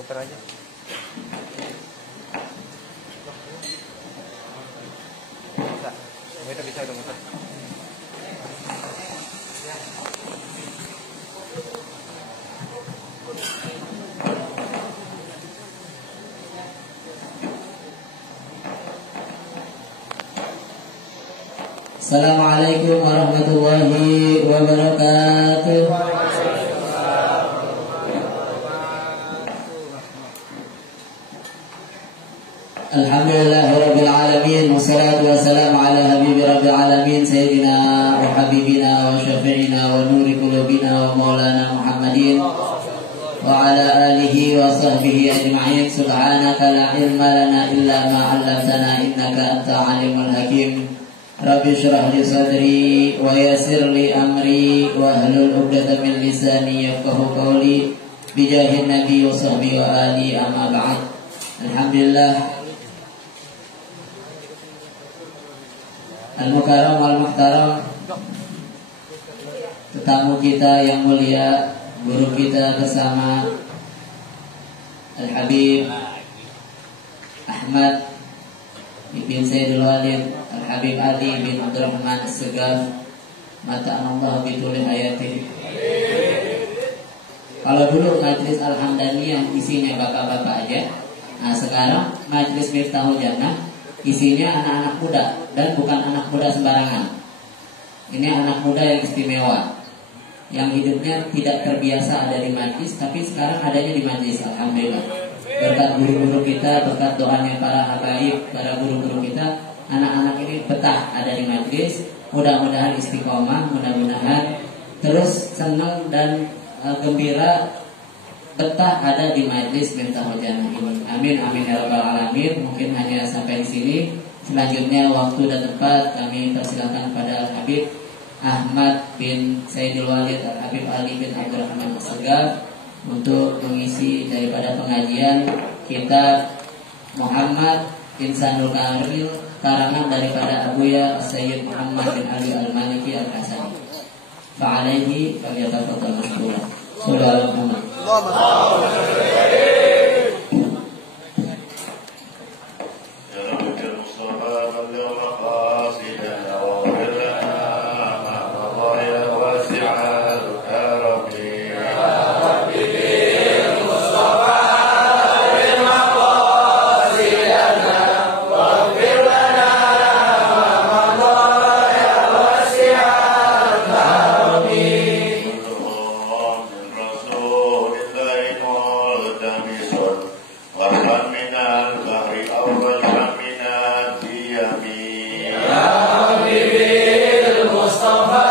Putar aja. Bisa udah muter. Assalamualaikum warahmatullahi wabarakatuh. Alhamdulillahirabbil alamin wassalatu wassalamu ala habibi rabbil alamin sayyidina wa habibina wa syafi'ina wa nuri qulubina wa maulana Muhammadin wa ala alihi wa sahbihi ajma'in. Subhanaka la ilma lana illa ma 'allamtana innaka antal alimul hakim. Rabbi shrah li sadri wa yassir li amri wa hlul 'uqdatam min lisani yafqahu qawli bi jahin nabi wa sahbihi wa ali amma ba'd. Alhamdulillah, al-mukarram wal-muhtaram, tetamu kita yang mulia, guru kita bersama Al-Habib Ahmad bin Sayyidul Walid Al-Habib Ali bin Abdurrahman As-Segaf, mata'anallahu bitulih hayati. Kalau dulu majlis Al-Hamdaniyah isinya bapak-bapak aja, nah sekarang majlis Miftahul Jannah isinya anak-anak muda, dan bukan anak muda sembarangan. Ini anak muda yang istimewa, yang hidupnya tidak terbiasa ada di majlis, tapi sekarang adanya di majlis. Alhamdulillah, berkat guru-guru kita, berkat doanya para habaib, para guru-guru kita, anak-anak ini betah ada di majlis. Mudah-mudahan istiqomah, mudah-mudahan terus senang dan gembira betah ada di majlis Miftahul Jannah ini. Amin amin ya rabbal alamin. Mungkin hanya sampai di sini. Selanjutnya waktu dan tempat kami persilakan kepada Al-Habib Ahmad bin Sayyidul Walid Al-Habib Ali bin Abdurrahman As-Segaf untuk mengisi daripada pengajian kitab Muhammad Insanul Kamil, karangan daripada Abuya Sayyid Muhammad bin Ali Al-Maliki Al-Hasani. Fa'alaihi falyatafaddal mashkura. Sallallahu Muhammad. Mustafa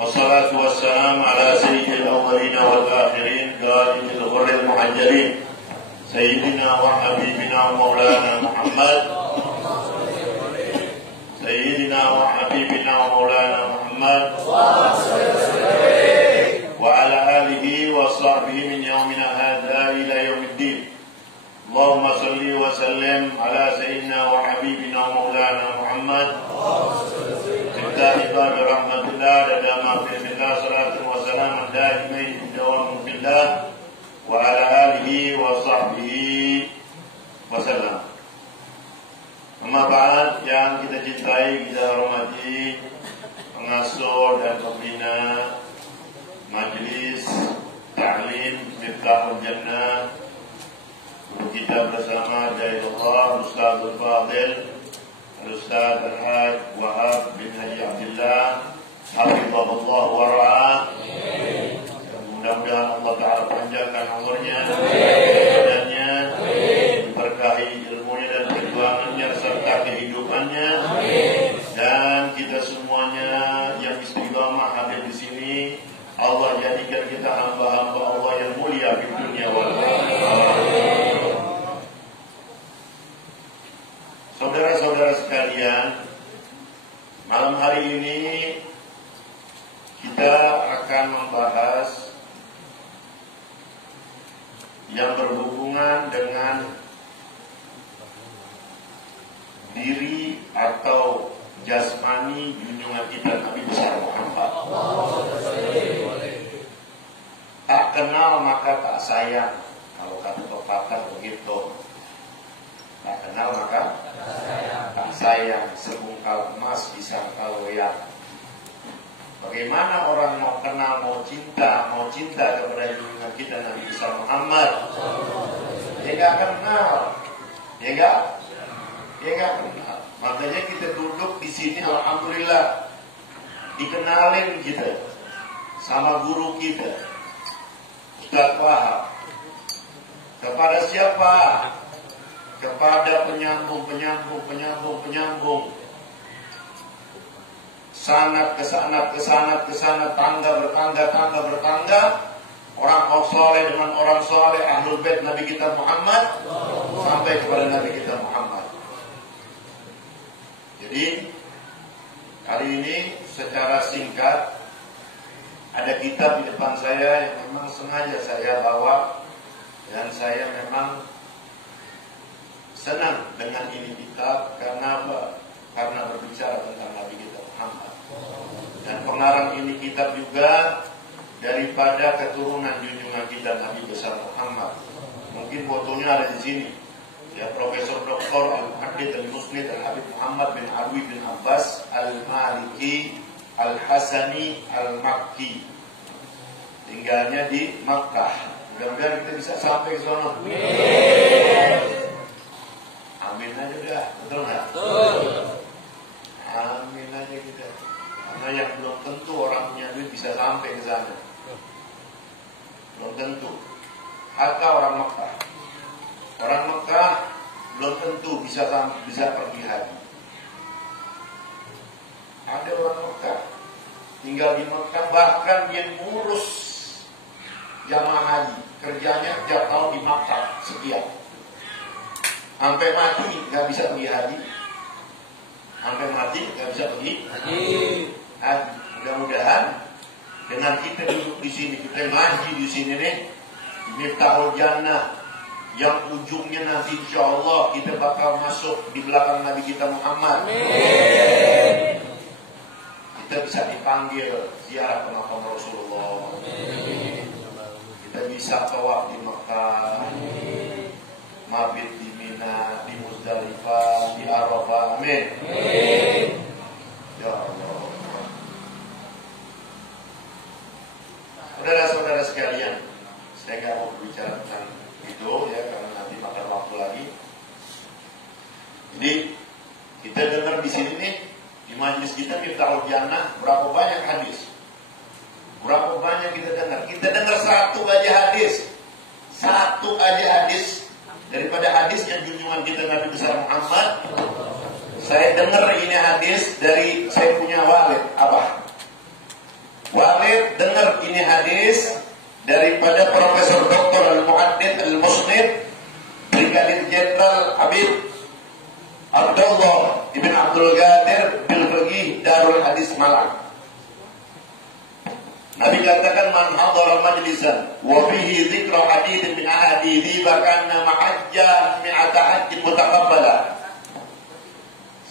والصلاة والسلام على سيد الأولين والآخرين قائد الغر المحجلين سيدنا وحبيبنا ومولانا محمد سيدنا وحبيبنا ومولانا محمد وعلى آله وصحبه من يومنا هذا إلى يوم الدين. اللهم صل وسلم على سيدنا وحبيبنا ومولانا محمد مفتاح باب رحمة الله لدى مغفرة الله صلاة وسلام دائمين بدوام في الله وعلى آله وصحبه وسلم. Amma ba'd, yang kita cintai, kita hormati pengasuh dan pembina Majlis Ta'lim Miftahul Jannah, guru kita bersama Jailullah Ustadzul Fadil Ustadz Al-Haj Wahab bin Haji Abdullah Hafizahullah wa ra'ah. Mudah-mudahan Allah Ta'ala panjangkan umurnya, badannya, diberkahi ilmunya dan perjuangannya serta kehidupannya. Dan kita semuanya yang istiqamah hadir di sini, Allah jadikan kita hamba-hamba Allah yang mulia di dunia wal akhirah. Saudara-saudara sekalian, malam hari ini kita akan membahas yang berhubungan dengan diri atau jasmani junjungan kita Nabi besar Muhammad. Tak kenal maka tak sayang, kalau kata pepatah begitu. Tak kenal maka tak sayang, sebungkal emas disangkal loyang. Bagaimana orang mau kenal, mau cinta kepada junjungan kita Nabi besar Muhammad? Dia nggak kenal, dia nggak kenal. Makanya kita duduk di sini, alhamdulillah, dikenalin kita sama guru kita, Ustadz Wahab. Kepada siapa? Kepada penyambung. Sanad ke sanad, tangga bertangga, orang soleh dengan orang soleh, ahlul bait Nabi kita Muhammad, sampai kepada Nabi kita Muhammad. Jadi kali ini secara singkat ada kitab di depan saya yang memang sengaja saya bawa, dan saya memang senang dengan ini kitab. Karena apa? Karena berbicara tentang Nabi kita Muhammad. Dan pengarang ini kitab juga daripada keturunan junjungan kita Nabi besar Muhammad. Mungkin fotonya ada di sini. Ya, Profesor Dr. Al-Muhaddits Al-Musnid Al-Habib Muhammad bin Alwi bin Abbas Al-Maliki Al-Hasani Al-Makki. Tinggalnya di Makkah. Mudah-mudahan kita bisa sampai ke sana. Amin aja dah, betul nggak? Amin aja kita. Karena yang belum tentu orang punya duit bisa sampai ke sana. Belum tentu. Hatta orang Mekah. Orang Mekah belum tentu bisa pergi haji. Ada orang Mekah tinggal di Mekah, bahkan dia ngurus jamaah haji. Kerjanya tiap tahun di Mekah sekian. Sampai mati nggak bisa pergi haji. Sampai mati nggak bisa pergi haji. Mudah-mudahan dengan kita duduk di sini, kita ngaji di sini nih, Miftahul Jannah, yang ujungnya nanti insya Allah kita bakal masuk di belakang Nabi kita Muhammad. Amin. Kita bisa dipanggil ziarah ke makam Rasulullah. Amin. Kita bisa tawaf di Mekah, mabit di Mina, di Muzdalifah, di Arafah. Amin. Ya Allah. Saudara-saudara sekalian, saya nggak mau berbicara tentang itu ya, karena nanti makan waktu lagi. Jadi kita dengar di sini nih, di majelis kita Miftahul Jannah, berapa banyak hadis? Berapa banyak kita dengar? Kita dengar satu aja hadis daripada hadis yang junjungan kita Nabi besar Muhammad. Saya dengar ini hadis dari saya punya walid, Abah. Walid dengar ini hadis daripada Profesor Dr. Al-Muhaddits Al-Musnid Brigadir Jenderal Habib Abdullah Ibn Abdul Qadir Bil-Fiqih Darul Hadis Malang. Nabi katakan, man hadara majlisan wa fihi dzikra haditsin min ahadithi bakanna mahajjan mi'ata hajjin mutaqabbala.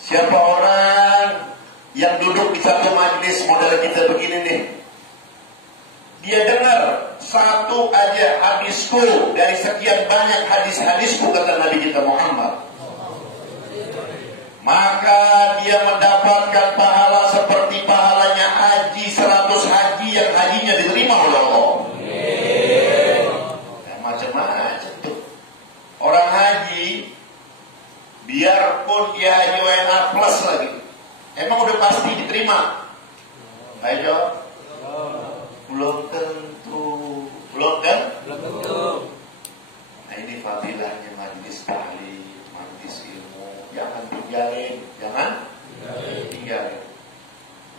Siapa orang yang duduk di satu majlis model kita begini nih, dia dengar satu aja hadisku dari sekian banyak hadis-hadisku, kata Nabi kita Muhammad, maka dia mendapatkan pahala seperti pahalanya haji 100 haji yang hajinya diterima oleh Allah. Ya, macam-macam tuh orang haji, biarpun dia haji WNA plus lagi, emang udah pasti diterima? Ayo jawab. Belum tentu. Belum kan? Belum tentu. Nah, ini fadilahnya majlis tahlim, majlis ilmu. Jangan tinggalin, jangan tinggalin.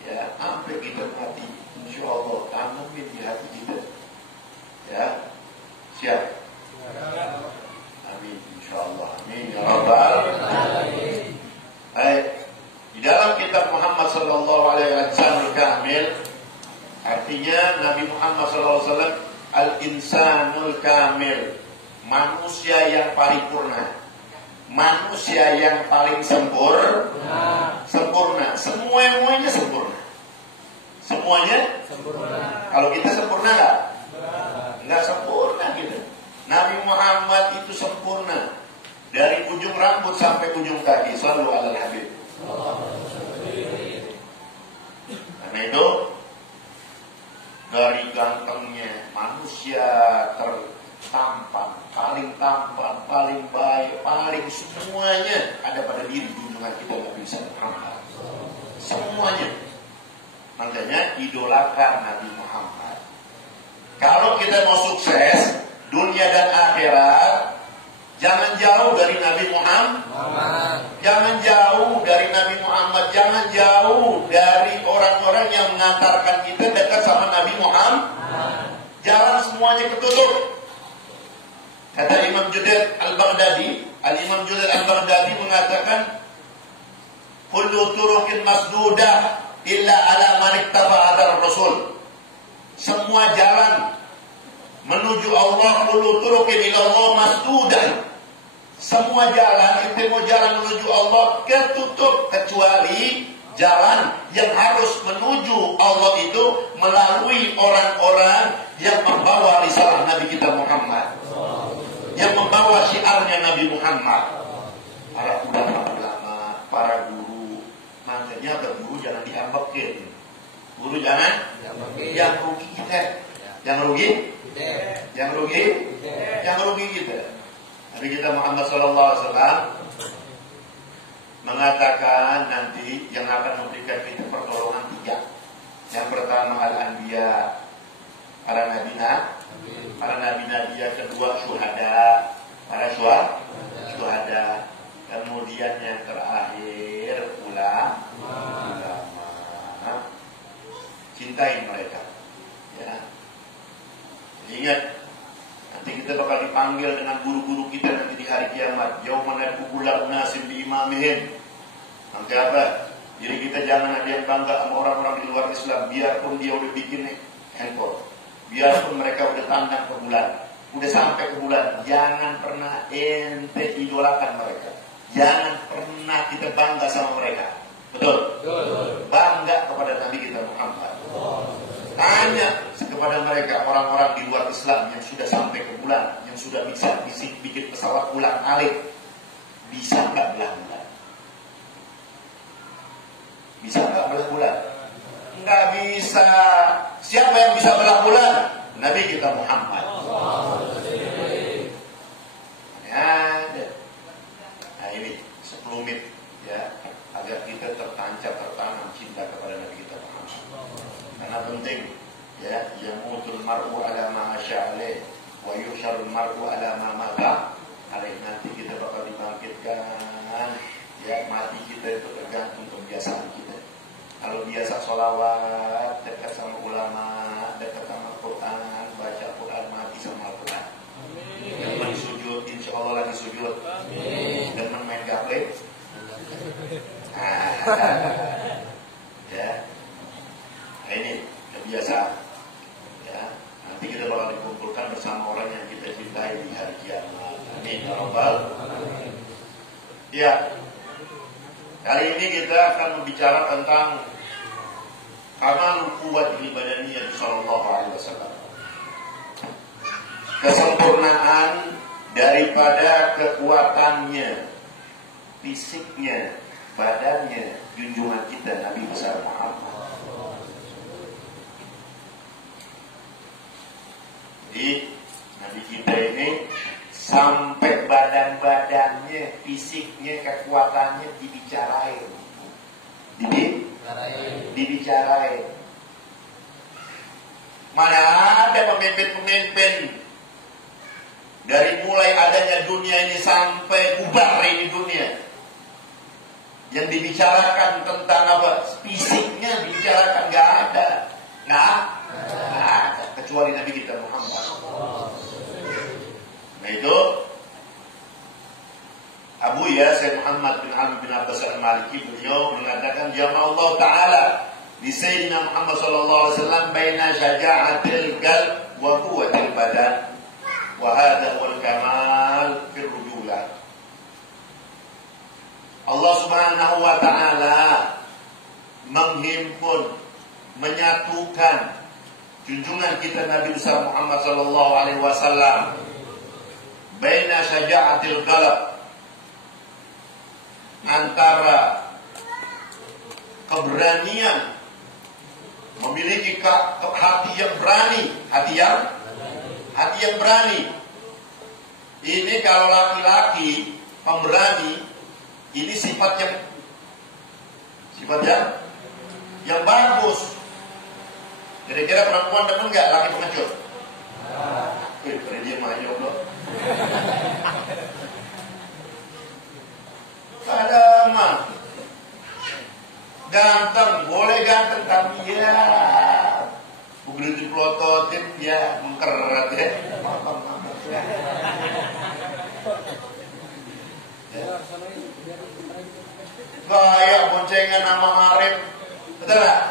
Ya, sampai kita mati, insya Allah tanamin di hati kita. Ya, siap. Amin, insya Allah. Amin ya Rabbal Alamin. Baik. Di dalam kitab Muhammad Sallallahu Alaihi Wasallam Kamil, artinya Nabi Muhammad Sallallahu Alaihi Wasallam al-insanul kamil, manusia yang paripurna, manusia yang paling sempurna. Semuanya sempurna. Semuanya sempurna. Kalau kita sempurna nggak? Nggak sempurna kita. Nabi Muhammad itu sempurna dari ujung rambut sampai ujung kaki. Shallu alal habib. Karena itu dari gantengnya manusia tertampan, paling tampan, paling baik, paling semuanya ada pada diri junjungan kita Nabi Muhammad. Semuanya. Makanya idolakan Nabi Muhammad. Kalau kita mau sukses dunia dan akhirat, jangan jauh dari Nabi Muhammad. Jangan jauh dari Nabi Muhammad. Jangan jauh dari orang-orang yang mengantarkan kita dekat sama Nabi Muhammad. Jalan semuanya ketutup. Kata Imam Junaid Al-Baghdadi, Al-Imam Junaid Al-Baghdadi mengatakan, kullu turuqin masdudah illa ala man ittaba'a hadar Rasul. Semua jalan menuju Allah, kullu turuqin ila Allah masdudah. Semua jalan, kita mau jalan menuju Allah ketutup, kecuali jalan yang harus menuju Allah itu melalui orang-orang yang membawa risalah Nabi kita Muhammad, yang membawa syiarnya Nabi Muhammad. Para ulama-ulama, para guru, makanya guru jangan diambekin. Guru jangan, yang rugi kita, yang rugi kita. Nabi kita Muhammad SAW mengatakan nanti yang akan memberikan kita pertolongan 3. Yang pertama al-anbiya, para nabi-nabi, yang kedua syuhada, para syuhada, kemudian yang terakhir ulama. Cintai mereka. Ya. Ingat, nanti kita bakal dipanggil dengan guru-guru kita nanti di hari kiamat. Yauma nad'u nasim bi imamihim. Nanti apa? Jadi kita jangan ada yang bangga sama orang-orang di luar Islam, biarpun dia udah bikin handphone, biarpun mereka udah tandang ke bulan, udah sampai ke bulan, jangan pernah ente idolakan mereka. Jangan pernah kita bangga sama mereka. Betul? Bangga kepada Nabi kita Muhammad. Tanya kepada mereka orang-orang di luar Islam yang sudah sampai ke bulan, yang sudah bisa bikin pesawat ulang alik, bisa nggak belah bulan? Bisa nggak belah bulan? Nggak bisa. Siapa yang bisa belah bulan? Nabi kita Muhammad. Ada. Nah ini sekelumit ya, agar kita tertanam cinta kepada Nabi kita Muhammad. Karena penting ya, yamutul mar'u ala ma asya'alih wa yusyarul mar'u ala ma mata alaih. Nanti kita bakal dibangkitkan ya, mati kita itu tergantung kebiasaan kita. Kalau biasa sholawat, dekat sama ulama, Ya, nah ini kebiasaan. Ya, nanti kita bakal dikumpulkan bersama orang yang kita cintai di hari kiamat. Amin ya rabbal. Ya, kali ini kita akan berbicara tentang kamal quwwat badaniyah sallallahu alaihi wasallam. Kesempurnaan daripada kekuatannya, fisiknya, badannya, junjungan kita Nabi besar Muhammad. Jadi Nabi kita ini sampai badan-badannya, fisiknya, kekuatannya dibicarain. Dibicarain. Mana ada pemimpin-pemimpin dari mulai adanya dunia ini sampai bubar ini dunia yang dibicarakan tentang apa? Fisiknya dibicarakan nggak ada, kecuali Nabi kita Muhammad. Nah itu Abu ya Sayyid Muhammad bin Ali bin Abbas al-Maliki beliau mengatakan jama Allah Taala di Sayyidina Muhammad sallallahu alaihi wasallam baina syaja'atil qalb wa quwwatil badan. Wahada wal kamal fil rujulah. Allah Subhanahu wa taala menghimpun, menyatukan junjungan kita Nabi besar Muhammad sallallahu alaihi wasallam baina syaja'atil qalb, antara keberanian, memiliki hati yang berani, hati yang berani. Ini kalau laki-laki pemberani, ini sifat yang bagus. Kira-kira perempuan demen nggak laki pengecut? Pada dia maju loh. Ada mah ganteng, boleh ganteng tapi ya begitu dipelototin ya mengkerat ya. Kayak boncengan sama Arif, betul nggak?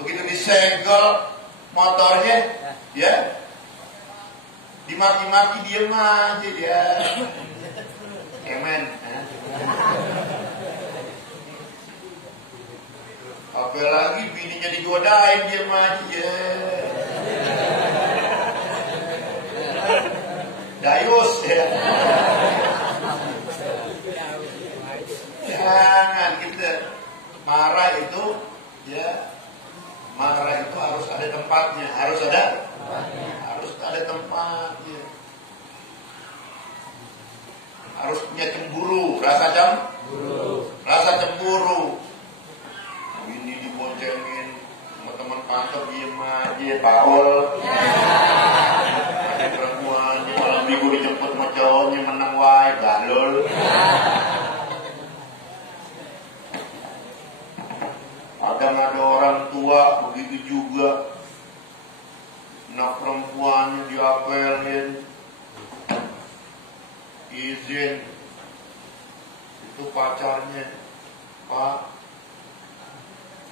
Begitu disenggol motornya, ya dimaki-maki diem aja ya. Kemen. Apalagi bininya digodain diem aja. Dayus ya. Jangan kita marah itu ya, marah itu harus ada tempatnya, harus ada tempatnya. Harus punya cemburu, rasa cemburu. Ini diboncengin sama teman kantor diem aja, Paul. Ada perempuannya malam minggu dijemput sama cowoknya menang wae, balol. Ada orang tua begitu juga, anak perempuannya diapelin, izin itu pacarnya, Pak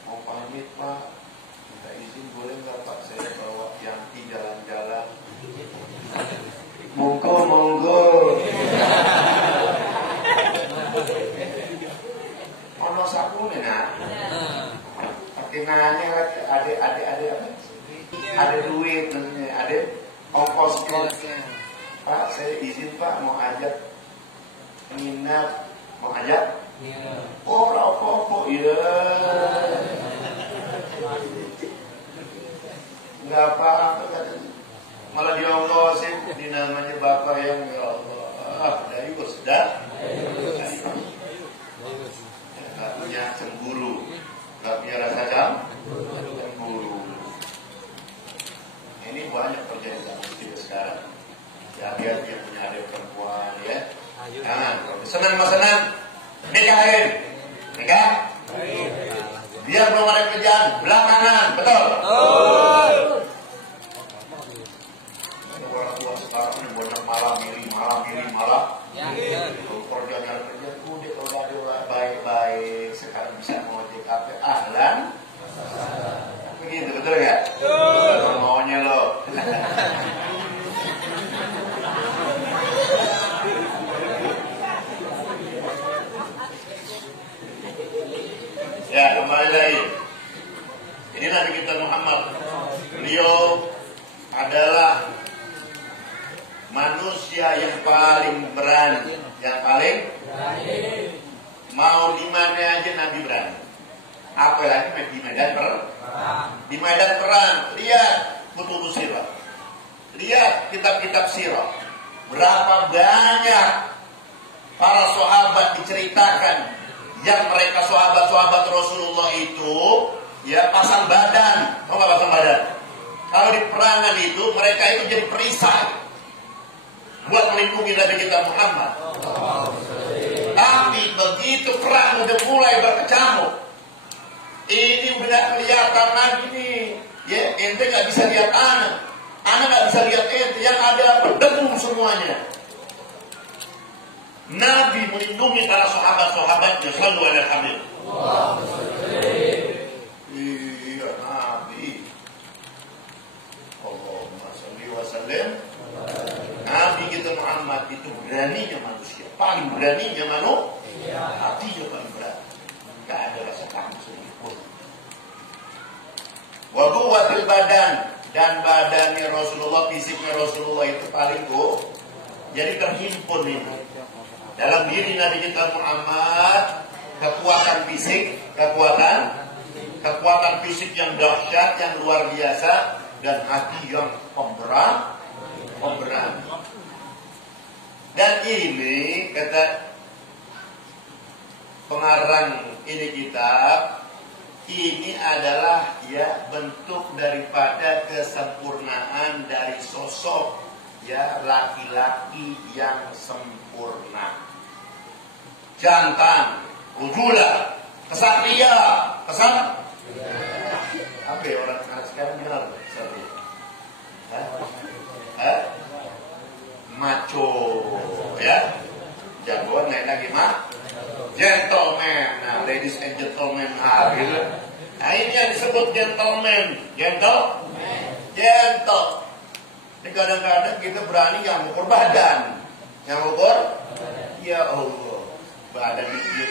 mau pamit Pak, minta izin boleh nggak Pak, saya bawa Yanti jalan-jalan. Monggo ono saku nih nak, pakai nanya ada apa? Ada duit, ada ongkos. Pak, saya izin Pak mau ajak nginap, mau ajak? Oh, apa-apa, iya. Nggak apa-apa, malah diongkosin, ini namanya bapak yang ya Allah, dari dah. Nggak punya cemburu, nggak punya rasa cemburu. Ini banyak terjadi dalam kita sekarang. Hati-hati yang punya adik perempuan ya. Jangan, senang, nikahin, nikah. Dia belum ada kerjaan, belakangan, betul? Orang tua sekarang ini banyak malam ini. Kalau kerjanya kerja, udah baik-baik. Sekarang bisa Maunya lo. Ya, kembali lagi. Ini Nabi kita Muhammad. Beliau adalah manusia yang paling berani, yang paling mau di mana aja Nabi berani. Apalagi di medan perang. Di medan perang, lihat kutub sirah, lihat kitab-kitab sirah. Berapa banyak para sahabat diceritakan yang mereka sahabat-sahabat Rasulullah itu ya pasang badan, mau nggak pasang badan? Kalau di perangan itu mereka itu jadi perisai buat melindungi Nabi kita Muhammad. Tapi begitu perang udah mulai berkecamuk, ini udah kelihatan lagi nih, ya ente nggak bisa lihat anak nggak bisa lihat ente, yang ada berdebu semuanya. Nabi melindungi para sahabat-sahabatnya, shallu ala Habib. Iya Nabi. Allahumma shalli wa sallim. Nabi kita Muhammad itu beraninya manusia, paling beraninya manusia, hatinya paling berani, nggak ada rasa takut sedikit pun. Wa quwwatul badan, dan badannya Rasulullah, fisiknya Rasulullah itu paling kuat. Jadi terhimpun ini dalam diri Nabi kita Muhammad kekuatan fisik, kekuatan fisik yang dahsyat, yang luar biasa, dan hati yang pemberani. Dan ini kata pengarang ini kitab, ini adalah ya bentuk daripada kesempurnaan dari sosok ya laki-laki yang sempurna. Jantan, rujula, kesatria, apa ya orang sekarang bilang kesatria? Macho, ya, jagoan naik lagi gentleman. Nah, ladies and gentlemen, gitu. Nah, ini yang disebut gentleman, gentle. Ini kadang-kadang kita berani nggak ngukur badan, ya Allah. Badan ditiup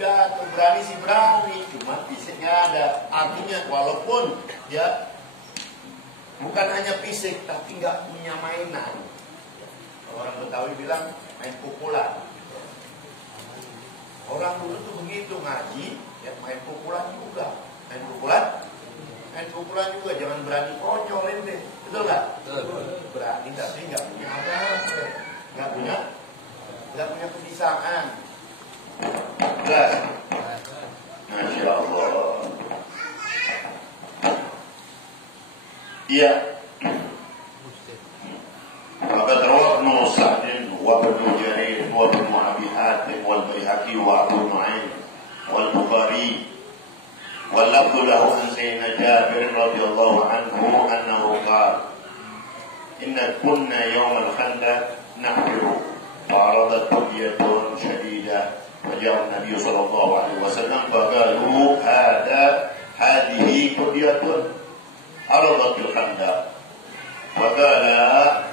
jatuh, berani sih berani, cuma fisiknya ada. Artinya walaupun ya bukan hanya fisik, tapi nggak punya mainan. Orang Betawi bilang main pukulan. Orang dulu tuh begitu ngaji, ya main pukulan juga, jangan berani konyolin deh, betul nggak? Berani tapi nggak punya apa-apa. Nggak punya kebiasaan. Jelas. Masya Allah. Iya. Maka terwak Ibnu Sa'd wa Ibnu Jarir wa Ibnu Abi Hatim wal Baihaqi wa Abu Nu'aim wal Bukhari wal lafdhu lahu an Sayyidina Jabir radhiyallahu anhu annahu qala inna kunna yawm al-khandaq nahfiru fa'aradat budyatun syadidah faja'a an-nabiy sallallahu alaihi wasallam faqalu hadhihi budyatun aradat al-khandaq wa qala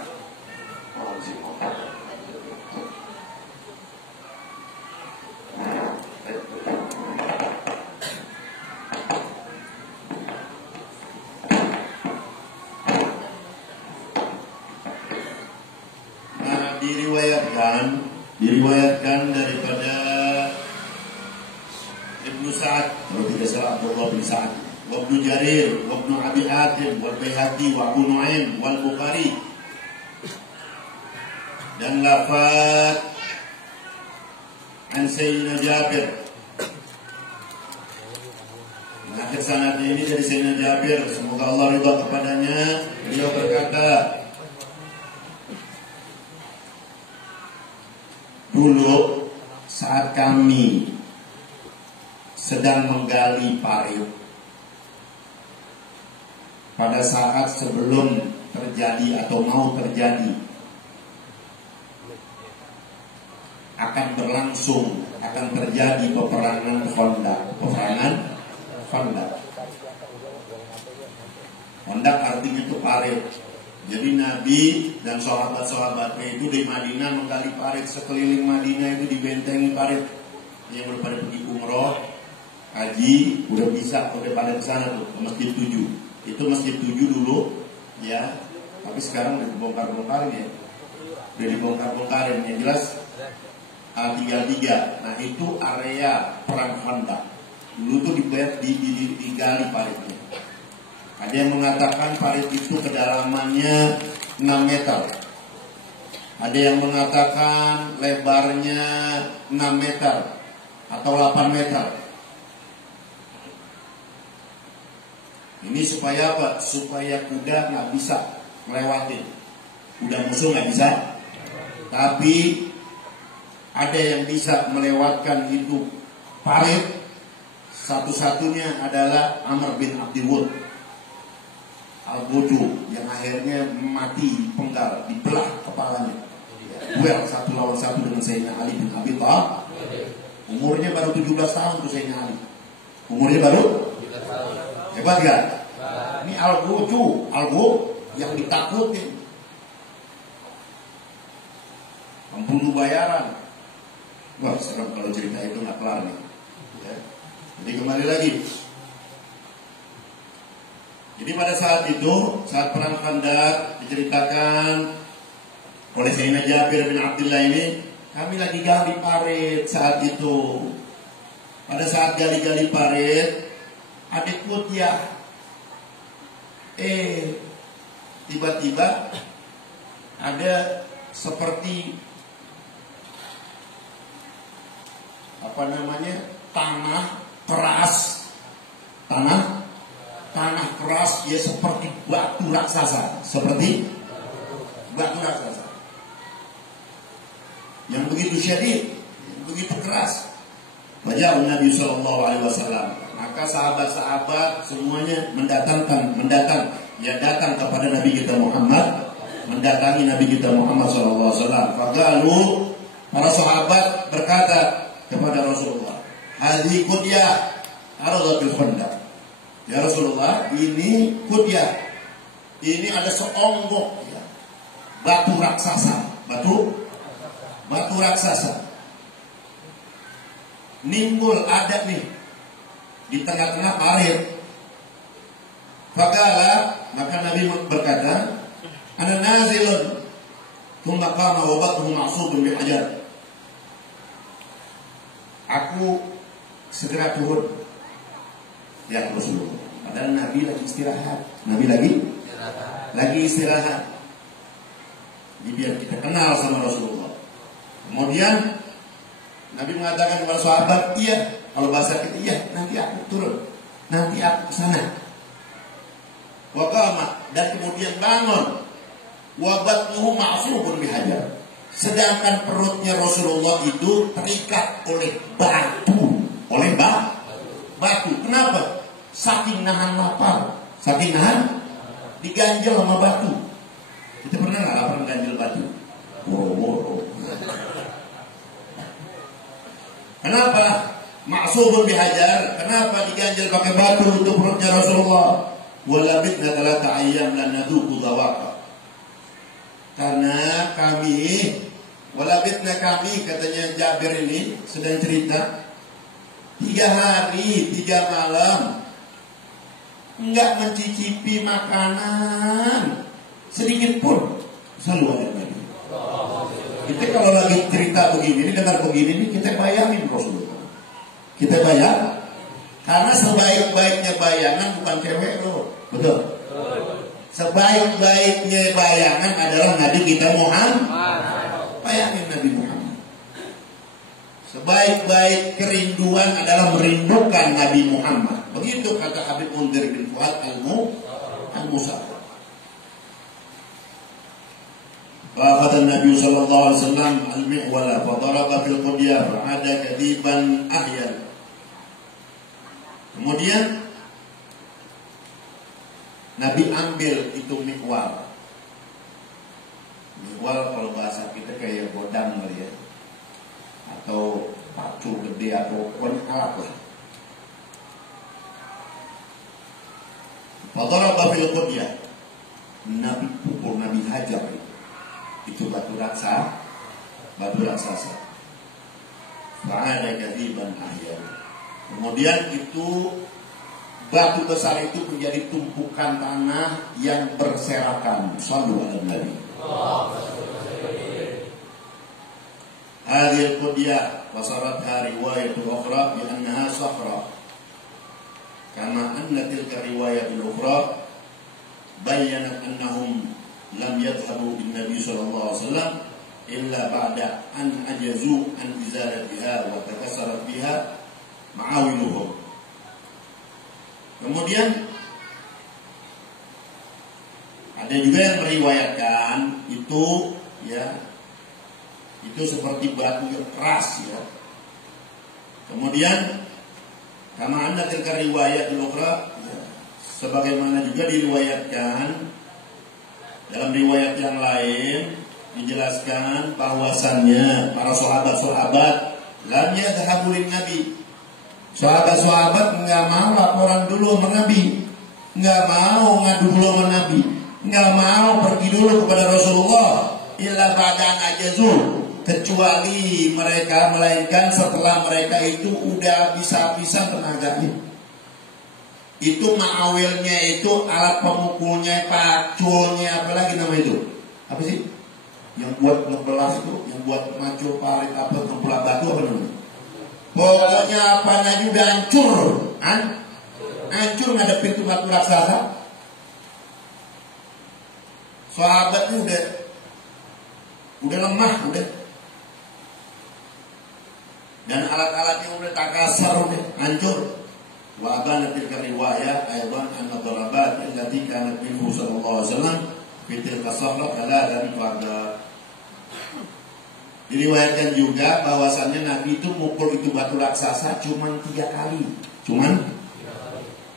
diriwayatkan daripada Ibnu Sa'd, kalau tidak salah Abdullah bin Sa'd, wa Ibnu Jarir, wa Ibnu Abi Hatim, wal Baihaqi, wa Abu Nu'aim, wal Bukhari, dan lafaz an Sayyidina Jabir. Akhir sanad ini dari Sayyidina Jabir, semoga Allah ridha kepadanya. Beliau berkata, dulu saat kami sedang menggali parit, pada saat sebelum terjadi atau mau terjadi akan terjadi peperangan Khandaq, peperangan Khandaq. Khandaq artinya itu parit. Jadi Nabi dan sahabat-sahabatnya itu di Madinah menggali parit. Sekeliling Madinah itu dibentengi parit. Yang udah pada pergi umroh, haji, udah pada kesana tuh, ke Masjid 7. Itu Masjid 7 dulu, ya. Tapi sekarang udah dibongkar-bongkarin ya. Udah dibongkar-bongkarin, yang jelas A33. Nah itu area perang Khandaq. Dulu tuh digali paritnya. Ada yang mengatakan parit itu kedalamannya 6 meter. Ada yang mengatakan lebarnya 6 meter atau 8 meter. Ini supaya apa? Supaya kuda nggak bisa melewati. Kuda musuh nggak bisa. Tapi ada yang bisa melewatkan itu parit. Satu-satunya adalah Amr bin Abdi Wud Al-Budu, yang akhirnya mati penggal, dibelah kepalanya. Duel 1 lawan 1 dengan Sayyidina Ali bin Abi Thalib. Umurnya baru 17 tahun tuh Sayyidina Ali. Umurnya baru 17 tahun. Hebat gak? Ini Al-Budu yang ditakutin. Pembunuh bayaran. Wah, serem kalau cerita itu nggak kelar nih. Ya. Jadi kembali lagi. Jadi pada saat itu, saat perang Khandaq diceritakan oleh Sayyidina Jabir bin Abdullah ini, kami lagi gali parit saat itu. Pada saat gali-gali parit, adikku dia, tiba-tiba ada seperti tanah keras, ya seperti batu raksasa, yang begitu syadid, yang begitu keras. Wajah Nabi Sallallahu Alaihi Wasallam. Maka sahabat-sahabat semuanya datang kepada Nabi kita Muhammad, mendatangi Nabi kita Muhammad Sallallahu Alaihi Wasallam. Lalu para sahabat berkata kepada Rasulullah, hadhi qudyah aradatul Khandaq. Ya Rasulullah, ini qudyah, ini ada seonggok ya, batu raksasa, batu raksasa nimbul ada nih di tengah-tengah parit. Faqala, maka Nabi berkata, ana nazilun thumma qama wa batnuhu ma'subun bil hajar. Aku segera turun, ya Rasulullah. Padahal Nabi lagi istirahat. Lagi istirahat. Jadi biar kita kenal sama Rasulullah. Kemudian Nabi mengatakan kepada sahabat, iya, kalau bahasa kita, iya, nanti aku turun, nanti aku ke sana. Wa qama, dan kemudian bangun. Wa batnuhu ma'subun bihajar. Sedangkan perutnya Rasulullah itu terikat oleh batu. Kenapa? Saking nahan lapar, diganjel sama batu. Kita pernah nggak lapar ganjel batu? Boro-boro. Kenapa? Ma'subun bihajar. Kenapa diganjel pakai batu untuk perutnya Rasulullah? Walabitna 3 ayyam lan nadhuqu dhawaqa. Karena kami katanya Jabir ini sedang cerita, 3 hari 3 malam enggak mencicipi makanan sedikit pun. Selalu ada. Kita kalau lagi cerita begini, dengar begini, ini kita bayangin Rasulullah. Kita bayang, karena sebaik-baiknya bayangan bukan cewek loh, betul? Sebaik-baiknya bayangan adalah Nabi kita Muhammad. Bayangin Nabi Muhammad. Sebaik-baik kerinduan adalah merindukan Nabi Muhammad. Begitu kata Habib Munzir bin Fuad al-Musafir. Faqad Nabi sallallahu alaihi wasallam al-mi'wala fa daraba fil qudyah ada kadiban ahyan. Kemudian Nabi ambil itu mikwal. Mikwal kalau bahasa kita kayak godam kali ya, atau pacu gede atau alat lah. Fadaraba fil qudyah. Nabi pukul, Nabi hajar itu batu raksasa. Fa'ala kadiban ahyar. Kemudian itu batu besar itu menjadi tumpukan tanah yang berserakan. Shallu ala Nabi. Hadhihi al-qudyah wasaratha riwayat ukhra bi annaha sakhra. Kama anna tilka riwayat ukhra bayyanat annahum lam yadhhabu bin Nabi sallallahu alaihi wasallam illa ba'da an ajazu an izalatiha wa takassarat biha ma'awiluhum. Kemudian ada juga yang meriwayatkan itu ya, itu seperti batu yang keras ya. Kemudian kama anda tilka riwayat ukhra ya, sebagaimana juga diriwayatkan dalam riwayat yang lain dijelaskan bahwasannya para sahabat-sahabat lam yadhhabu lin Nabi. Sahabat-sahabat enggak mau laporan dulu sama Nabi, enggak mau ngadu dulu sama Nabi, enggak mau pergi dulu kepada Rasulullah illa ba'da ajazu, kecuali mereka melainkan setelah mereka itu udah bisa-bisa tenaganya. Itu ma'awilnya itu alat pemukulnya, paculnya, apalagi nama itu apa sih? Yang buat ngebelas itu, yang buat macul parit apa, ngebelah batu apa namanya? Pokoknya apa aja udah hancur, hancur ngadepin tuh batu raksasa. Sahabatnya udah lemah, udah, dan alat-alatnya udah tak kasar, udah hancur. Wa abana tilka riwayat aydan anna darabat allati kanat minhu sallallahu alaihi wasallam fi tilka sahra ala dari pada. Diriwayatkan juga bahwasannya Nabi itu mukul itu batu raksasa cuma 3 kali. Cuma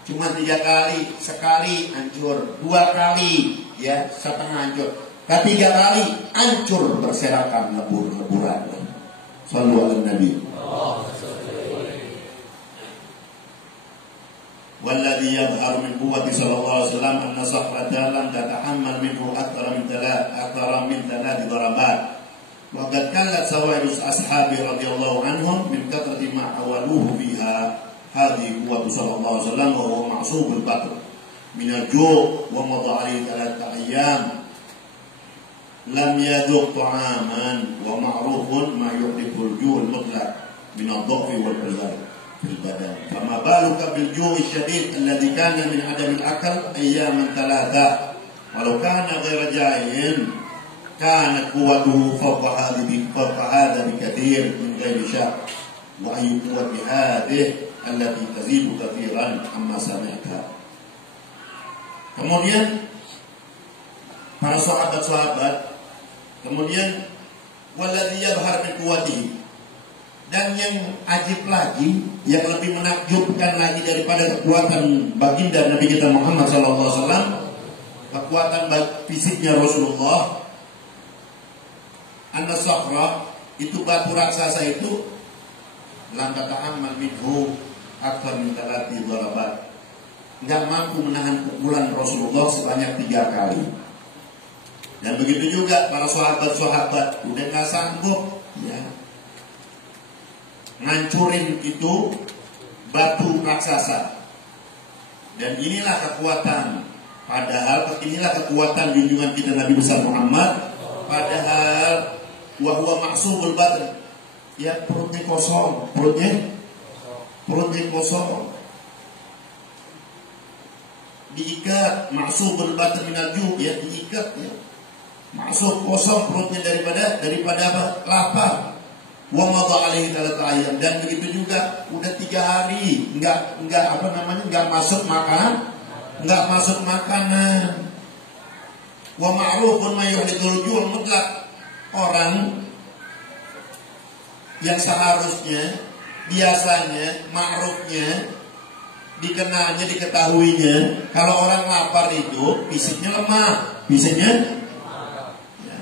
3 kali, sekali hancur, 2 kali ya setengah hancur. Tapi 3 kali hancur berserakan lebur-leburan. Shallu ala Nabi. Walladhi yadhharu min quwwati sallallahu alaihi wasallam anna sahratan lam tatahammal minhu akthara min thalath darabat. Wa qad kanat sawairus ashabi radhiyallahu anhum min kathrati ma awaluhu fiha hadhihi quwwatu sallallahu alaihi wasallam wa huwa ma'subul batr min al-ju' wa madha alayhi 3 ayyam lam yadhuq ta'aman wa ma'rufun ma yuhdithul ju' al-mutlaq min ad-dha'fi wal bazar fil badan. Fama baluka bil ju' asyadid alladhi kana min adam al-akal ayyaman 3 walau kana ghayra ja'in كانت قوته فوق هذا بكثير من غير شك وأي قوة هذه التي تزيد كثيرا عما سمعتها. Kemudian para sahabat-sahabat kemudian walladzi yadhhar min quwwatihi, dan yang ajib lagi, yang lebih menakjubkan lagi daripada kekuatan baginda Nabi kita Muhammad sallallahu alaihi wasallam, kekuatan fisiknya Rasulullah, anna sakhra, itu batu raksasa itu lam tata'ammal minhu akthar min 3 darabat, enggak mampu menahan pukulan Rasulullah sebanyak 3 kali. Dan begitu juga para sahabat-sahabat udah enggak sanggup ya ngancurin itu batu raksasa. Dan inilah kekuatan, padahal inilah kekuatan junjungan kita Nabi besar Muhammad, padahal wa huwa ma'subul batn, ya perutnya kosong, diikat, ma'subul batn minal ju', ya diikat ya, maksud kosong perutnya daripada apa? Lapar. Wa madha alaihi 3 ayyam, dan begitu juga udah 3 hari enggak masuk makanan. Wa ma'rufun ma yuhdithul ju' mutlaq, orang yang seharusnya biasanya ma'rufnya dikenalnya, diketahuinya kalau orang lapar itu fisiknya lemah, fisiknya ya,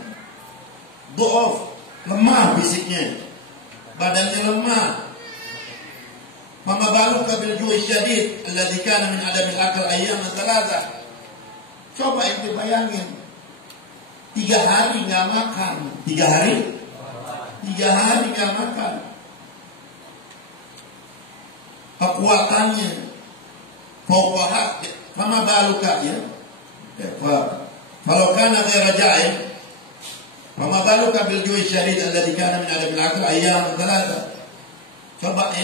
lemah fisiknya, badannya lemah. Fama baluka bil ju'i syadid alladzi kana min adamil akal ayyam thalatha. Coba ente bayangin, 3 hari nggak makan, 3 hari nggak makan. Kekuatannya, fauqahat, fama baluka ya. Kalau kana ghaira ja'il, fama baluka bil ju'i syadid alladzi kana min adamil akal ayyam thalatha. Coba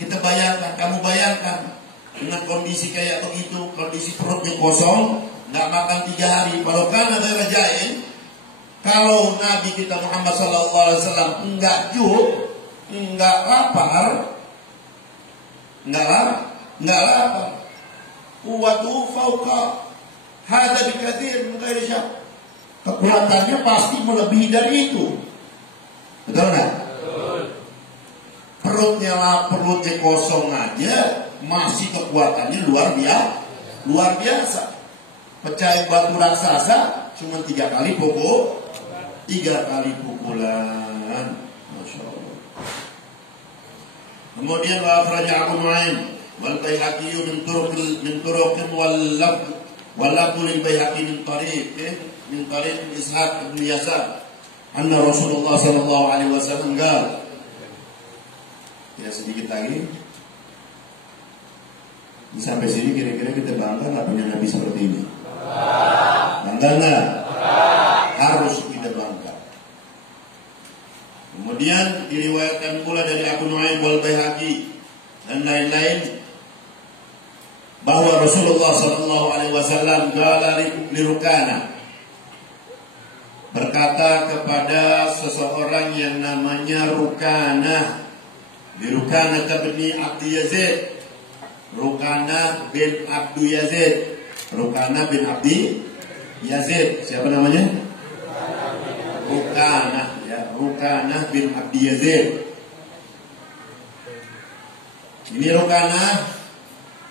kita bayangkan, kamu bayangkan dengan kondisi kayak begitu, kondisi perutnya kosong, nggak makan 3 hari. Kalau kana ghaira ja'il, kalau Nabi kita Muhammad SAW enggak enggak lapar, enggak lapar. Quwwatu fauqa hada bikatsir min ghairi syak. Kekuatannya pasti melebihi dari itu. Betul enggak? Betul. Perutnya kosong aja masih kekuatannya luar biasa. Pecahin batu raksasa cuma 3 kali pukulan. Masya Allah. Kemudian wa akhraja Abu Nu'aim wal Baihaqi min turuqin wal lafz lil Baihaqi min tariq Ishaq bin Yasar anna Rasulullah sallallahu alaihi wasallam qala. Ya, sedikit lagi. Sampai sini kira-kira kita bangga nggak punya Nabi seperti ini? Bangga nggak? Harus kita bangga. Kemudian diriwayatkan pula dari Abu Nu'aim wal Baihaqi dan lain-lain bahwa Rasulullah sallallahu alaihi wasallam qala li Rukana, berkata kepada seseorang yang namanya Rukana, di Rukana bin Abdi Yazid, Rukana bin Abdu Yazid, Rukana bin Abdi Yazid. Siapa namanya? Rukana, ya, Rukana bin Abdi Yazid. Ini Rukana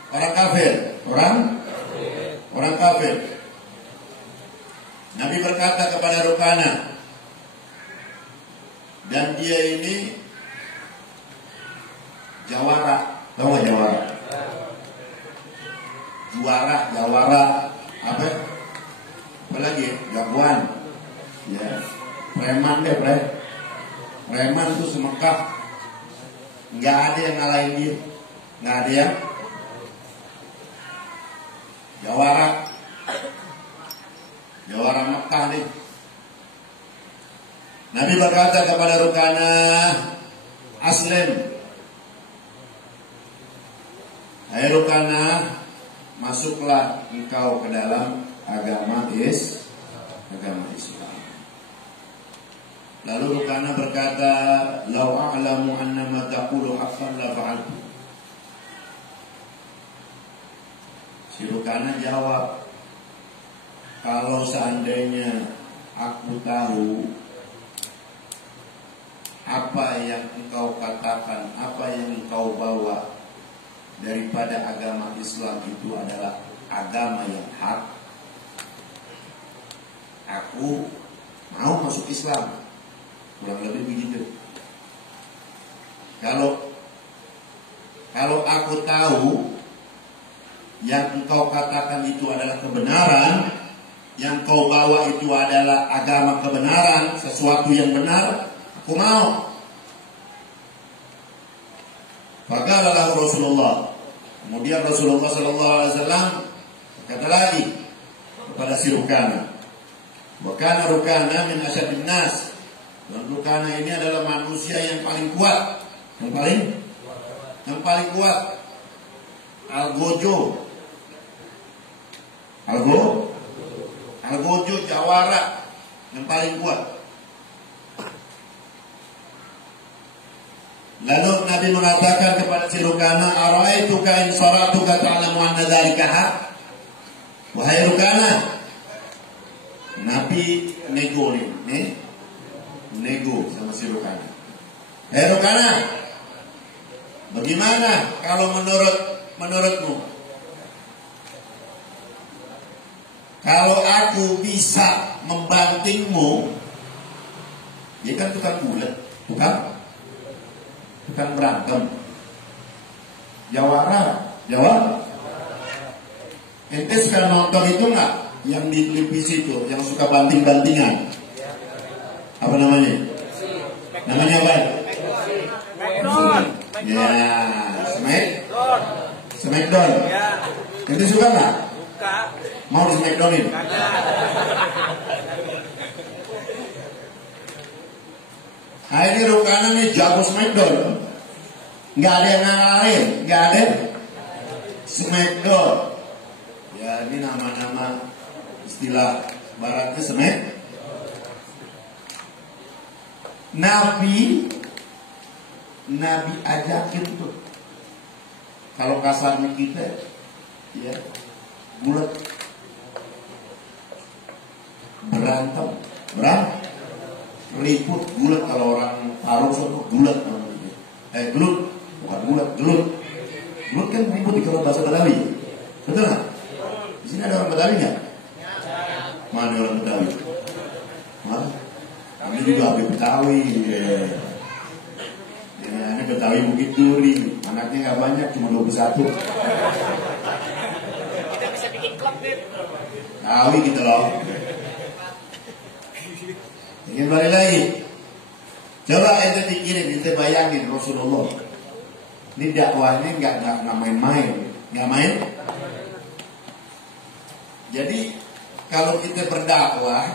orang kafir, orang kafir. Nabi berkata kepada Rukana, dan dia ini jawara, tahu nggak jawara? Jawara, apa lagi? Jagoan, ya, preman deh, preman tuh semekah, nggak ada yang ngalahin dia, nggak ada yang jawara Mekah nih. Nabi berkata kepada Rukana, aslim, hai Rukana, masuklah engkau ke dalam agama Islam. Lalu Rukana berkata, lau a'lamu anna ma taqulu haqqan la fa'altu. Si Rukana jawab, kalau seandainya aku tahu apa yang engkau katakan, apa yang engkau bawa daripada agama Islam itu adalah agama yang hak, aku mau masuk Islam. Kurang lebih begitu. Kalau aku tahu yang engkau katakan itu adalah kebenaran, yang kau bawa itu adalah agama kebenaran, sesuatu yang benar, aku mau. Faqala Rasulullah. Kemudian Rasulullah sallallahu alaihi wasallam kata lagi kepada si Rukana, wa kana Rukana min asyadin nas. Dan Rukana ini adalah manusia yang paling kuat, yang paling kuat. Algojo jawara yang paling kuat. Lalu Nabi mengatakan kepada si Rukana, araituka in saratuka ta'lamu anna dzalika haq. Wahai Rukana, Nabi nego sama si Rukana. Hei Rukana, bagaimana kalau menurutmu? Kalau aku bisa membantingmu, dia kan tukang bulat, tukang berantem. Jawara. Jawa. Ente sekarang nonton itu nggak? Yang di televisi itu, yang suka banting-bantingan. Apa namanya? Namanya apa? Ya, Smackdown. Ente suka nggak? Mau di Smackdownin? Nah ini Rukana nih jago Smackdown. Nggak ada yang ngalahin, nggak ada Smackdown. Ya ini nama-nama istilah baratnya Smack. Nabi ajakin tuh. Kalau kasarnya kita, ya bulat, berantem, ribut, bulat. Kalau orang Arab itu bulat namanya. Gelut, bukan bulat, gelut. Gelut kan ribut di kalau bahasa Betawi, betul nggak? Di sini ada orang Betawi nggak? Mana orang Betawi? Mana? Kami juga habis Betawi. Ya, ini Betawi Bukit Duri. Anaknya nggak banyak, cuma 21. Kita bisa bikin klub deh. Tahu gitu loh. Ingin balik lagi. Coba ente pikirin, ente bayangin Rasulullah. Ini dakwahnya nggak main-main, nggak main. Jadi kalau kita berdakwah,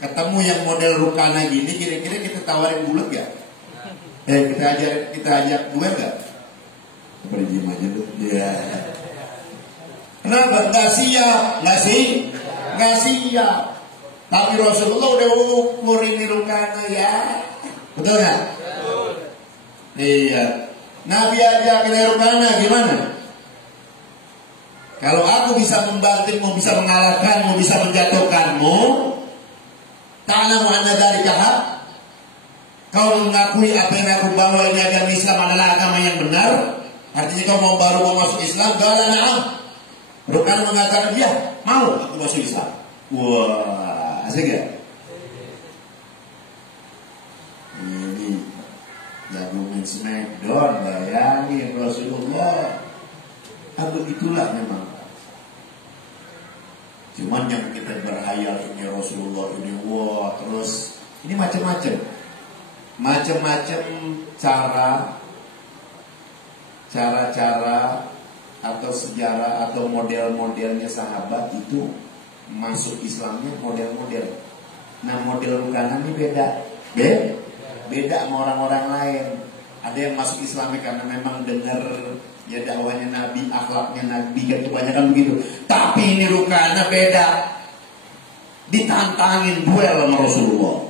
ketemu yang model Rukana gini, kira-kira kita tawarin bulat gak? Kita ajak duel gak? Berjim aja tuh. Ya. Kenapa? Nggak siap. Tapi Rasulullah udah ukur ini Rukana ya. Betul nggak? Iya. Nabi aja kena Rukana gimana? Kalau aku bisa membantingmu, bisa mengalahkanmu, bisa menjatuhkanmu, ta'lamu anna dzalika haq. Kau mengakui apa yang aku bawa ini agama Islam adalah agama yang benar. Artinya kau baru mau masuk Islam? Qala na'am. Rukana mengatakan ya, mau aku masuk Islam. Wah, asik ya? Ini jagungan Smackdown, bayangin Rasulullah. Begitulah memang. Cuman yang kita berhayal ini Rasulullah ini, wah, terus ini macam-macam cara atau sejarah atau model-modelnya sahabat itu masuk Islamnya model-model. Nah model Rukana ini beda sama orang-orang lain. Ada yang masuk Islamnya karena memang dengar ya dakwahnya Nabi, akhlaknya Nabi, kan kebanyakan begitu. Tapi ini Rukana beda, ditantangin duel sama Rasulullah.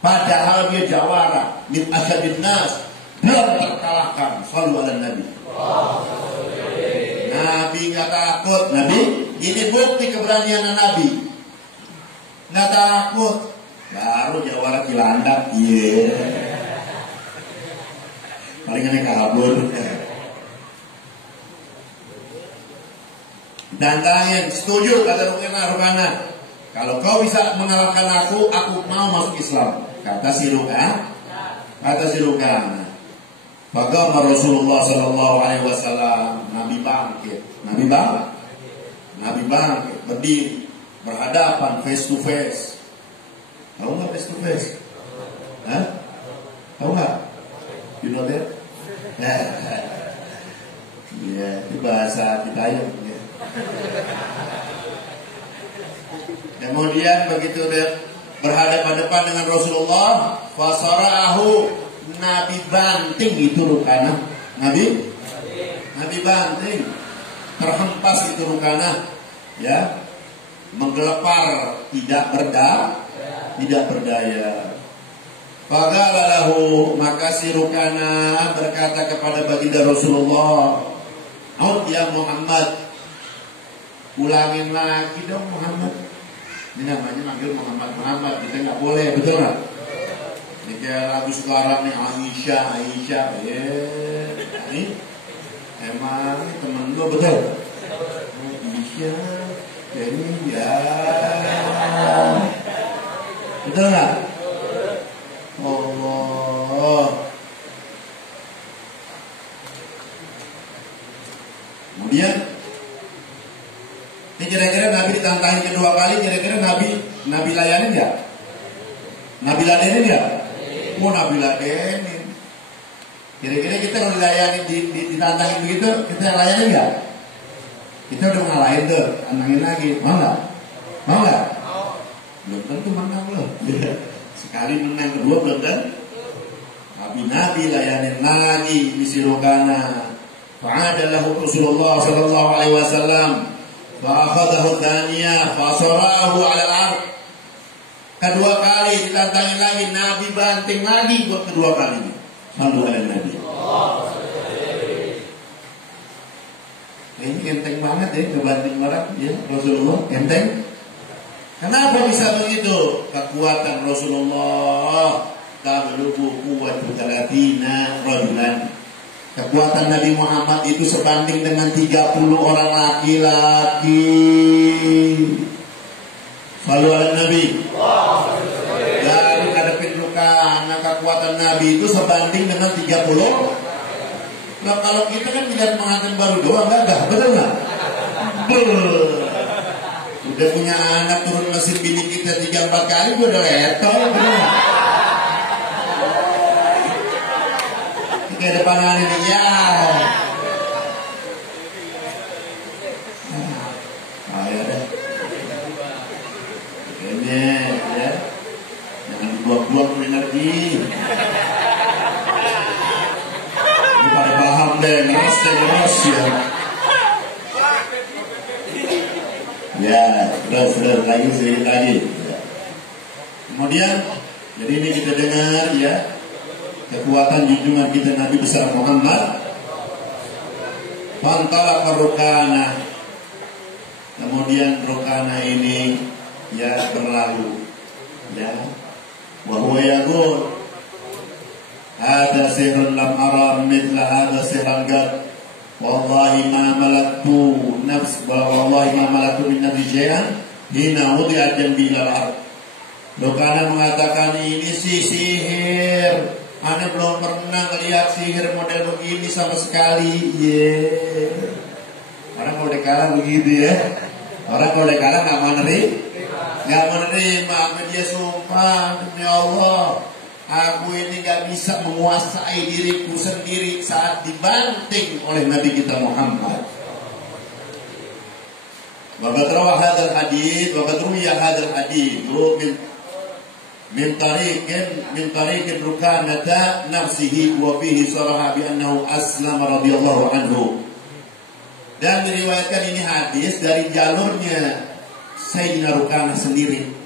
Padahal dia jawara min asyadin nas, belum terkalahkan. Shallu ala Nabi. Nabi nggak takut. Nabi ini bukti keberanian Nabi, nggak takut. Baru jawara kilandak, palingannya kabur. Tantangin, setuju kata Rukana. Kalau kau bisa mengalahkan aku mau masuk Islam. Kata si Rukana. Maka Rasulullah Sallallahu Alaihi Wasallam, Nabi bangkit, berdiri, berhadapan, face to face. Tahu nggak face to face? Tahu nggak? You know that? Ya, itu bahasa kita ya. Kemudian begitu dia berhadapan-hadapan dengan Rasulullah, fasara'ahu, Nabi banting itu Rukana. Nabi banting, terhempas itu Rukana, ya, menggelepar, tidak berdaya. Faqala lahu, maka si Rukana berkata kepada baginda Rasulullah, "Aud ya Muhammad." Ulangin lagi dong Muhammad. Ini namanya manggil Muhammad, kita nggak boleh, betul nggak? Ini kayak lagu sekarang nih, Aisyah. Ini emang temen lo betul? Aisyah, jadi ya, betul nggak? Allah. Kemudian ini kira-kira Nabi ditantangin kedua kali, kira-kira Nabi layanin nggak? Nabi ladenin nggak? Mau Nabi ladenin. Kira-kira kita kalau dilayanin, ditantangin begitu, kita layanin nggak? Kita udah ngalahin tuh, tantangin lagi, mau nggak? Mau nggak? Belum tentu menang loh. Sekali menang, kedua belum tentu. Nabi layanin lagi di Sirokana. Fa'adalahu Rasulullah sallallahu alaihi wasallam. Fa'akhadahu thaniyah fa'asarahu 'ala al-'ard. Kedua kali ditantangin lagi, Nabi banting lagi buat kedua kalinya. Sallu ala Nabi. Ini enteng banget ya, kebanting orang ya, Rasulullah enteng. Kenapa bisa begitu? Kekuatan Rasulullah tablughu quwwatu 30 rajulan. Kekuatan Nabi Muhammad itu sebanding dengan 30 orang laki-laki. Sallu ala Nabi. Dari ngadepin luka, kekuatan Nabi itu sebanding dengan 30. Nah kalau kita kan tidak pengantin baru doang, enggak, betul nggak? Udah punya anak turun mesin bini kita 3-4 kali, gue udah letol, betul nggak? Kayak depan ini ya. Ayo deh. Kayaknya ya, jangan dibuang-buang energi. Pada paham deh, ngeres ya. Ya, terus lagi sedikit lagi. Kemudian, jadi ini kita dengar ya, kekuatan junjungan kita Nabi besar Muhammad. Fantala Rukana. Kemudian Rukana ini ya berlalu. Ya, bahwa yaqul ada sihrun lam aram mithla hada sihran qad wallahi ma malaktu nafs wallahi ma malaktu min nafsi syai'an hina wudi'at jambi ilal ard. Rukana mengatakan ini sihir. Ana belum pernah melihat sihir model begini sama sekali. Orang kalau dikalah begitu ya. Orang kalau dikalah nggak menerima, dia sumpah demi Allah. Aku ini gak bisa menguasai diriku sendiri saat dibanting oleh Nabi kita Muhammad. Waqad rawa hadzal hadits, waqad ruwiya hadzal hadits min tariqin Rukanata nafsihi wa fihi saraha bi annahu aslama radhiyallahu anhu. Dan diriwayatkan ini hadis dari jalurnya Sayyidina Rukanah sendiri.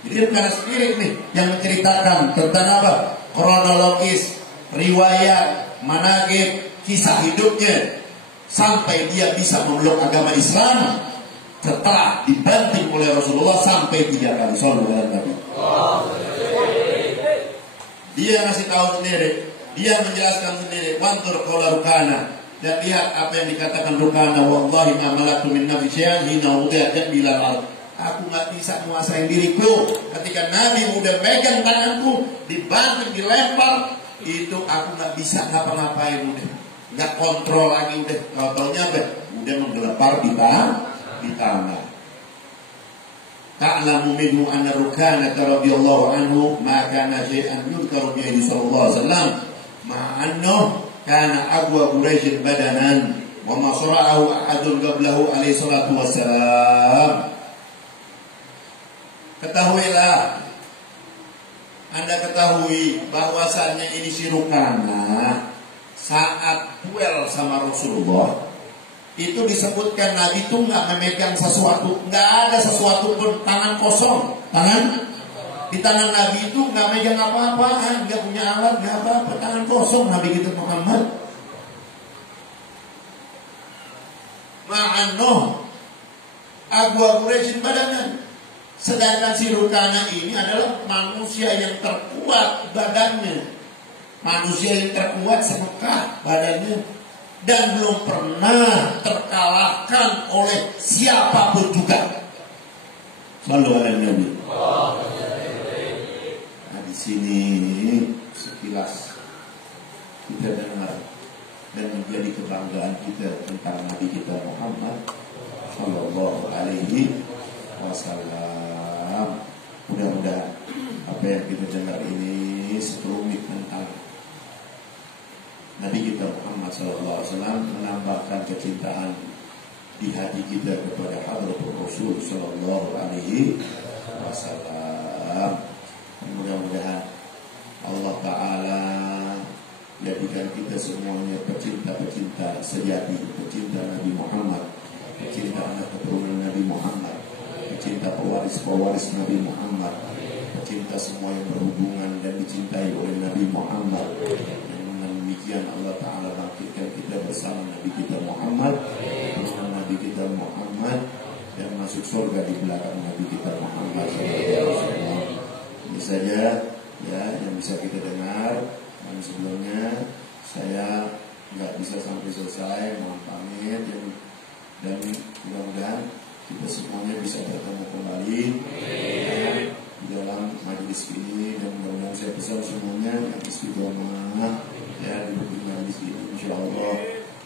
Jadi Rukana sendiri nih yang menceritakan tentang apa? Kronologis, riwayat, manaqib, kisah hidupnya sampai dia bisa memeluk agama Islam setelah dibanting oleh Rasulullah sampai 3 kali. Sallallahu alaihi wasallam. Dia ngasih tahu sendiri, dia menjelaskan sendiri. Wantur qala Rukana, dan lihat apa yang dikatakan Rukana, wallahi ma malaktu min nafsi syai'an hina wudi'at bilal ard. Aku nggak bisa menguasai diriku. Ketika Nabi udah megang tanganku, dibanting, dilempar, itu aku nggak bisa ngapa-ngapain, udah nggak kontrol lagi, udah taunya udah menggelepar di tangan. Ta'lamu minhu anna Rukanah radhiyallahu anhu ma kana syai'an yudkaru bihi sallallahu alaihi wasallam ma'annahu kana aqwa Quraisy badanan wa ma sara'ahu ahadun qablahu alaihi salatu wassalam. Ketahuilah, Anda ketahui bahwasannya ini si Rukanah saat duel sama Rasulullah itu disebutkan Nabi itu nggak memegang sesuatu, nggak ada sesuatu pun, tangan kosong, di tangan Nabi itu nggak megang apa-apaan, nggak punya alat, nggak apa-apa, tangan kosong Nabi kita Muhammad. Ma'annoh agwa Quraisy badanan. Sedangkan si Rukanah ini adalah manusia yang terkuat badannya, manusia yang terkuat semekah badannya, dan belum pernah terkalahkan oleh siapapun juga. Sallallahu alaihi wasallam. Nah di sini sekilas kita dengar dan menjadi kebanggaan kita tentang Nabi kita Sallallahu Alaihi Wasallam. Mudah-mudahan apa yang kita dengar ini sekelumit tentang Nabi kita Muhammad Sallallahu Alaihi Wasallam menambahkan kecintaan di hati kita kepada Hadratul Rasul Sallallahu Alaihi Wasallam. Mudah-mudahan Allah Ta'ala jadikan kita semuanya pecinta-pecinta sejati, pecinta Nabi Muhammad, pecinta anak keturunan Nabi Muhammad, pecinta pewaris-pewaris Nabi Muhammad, pecinta semua yang berhubungan dan dicintai oleh Nabi Muhammad. Dengan demikian Allah Ta'ala bangkitkan kita bersama Nabi kita Muhammad, dengan Nabi kita Muhammad, dan masuk surga di belakang Nabi kita Muhammad. Ini saja ya yang bisa kita dengar. Dan sebelumnya saya nggak bisa sampai selesai, mohon pamit, dan mudah-mudahan kita semuanya bisa bertemu kembali di dalam majelis ini, dan mudah-mudahan saya pesan semuanya yang istiqomah ya di majelis ini, insya Allah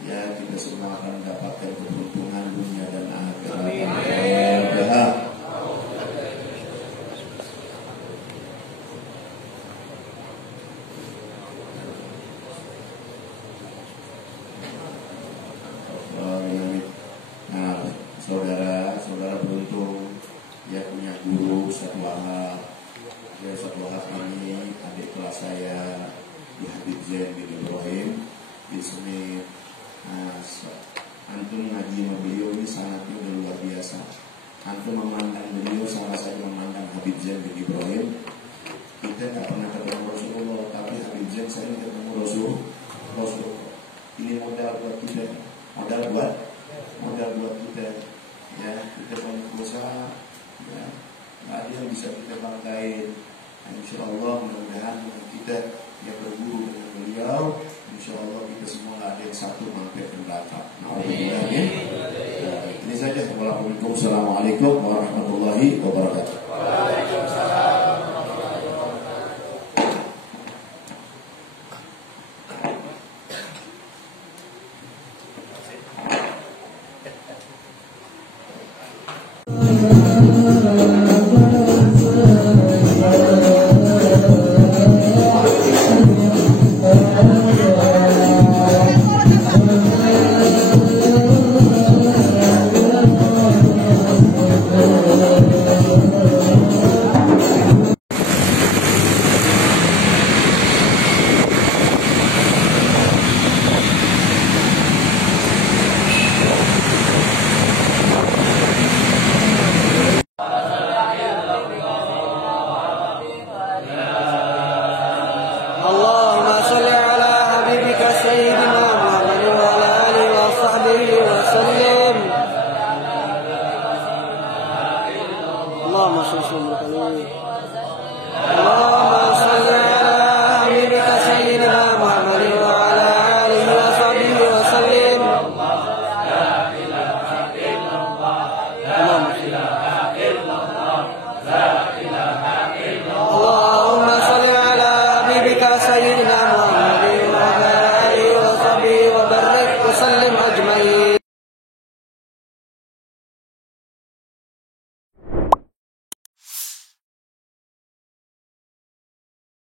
ya kita semua akan mendapatkan keberuntungan dunia dan akhirat. Saudara beruntung dia punya guru Ustaz Wahab. Dia Ustaz Wahab ini adik kelas saya di Habib Zain bin Ibrahim di Semit. Antum ngaji sama beliau ini sangatnya udah luar biasa. Antum memandang beliau sama saya memandang Habib Zain bin Ibrahim. Kita nggak pernah ketemu Rasulullah, tapi Habib Zain saya ketemu Rasul. Ini modal buat kita, modal buat kita. Ya, kita banyak berusaha, ya, nggak ada yang bisa kita banggain. Insya Allah mudah-mudahan kita yang berguru dengan beliau, insya Allah kita semua nggak ada yang satu mampir ke belakang. Ini saja. Assalamualaikum warahmatullahi wabarakatuh. Waalaikumsalam.